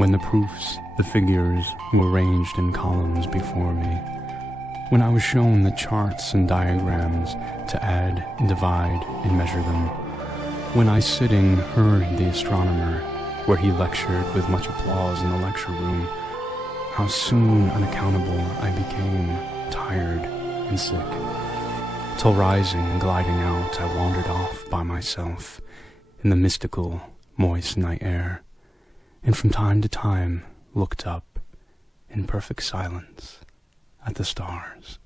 when the proofs, the figures, were ranged in columns before me, when I was shown the charts and diagrams to add and divide and measure them, when I sitting heard the astronomer, where he lectured with much applause in the lecture room, how soon unaccountable I became tired and sick, till rising and gliding out I wandered off by myself in the mystical, moist night air, and from time to time looked up in perfect silence at the stars.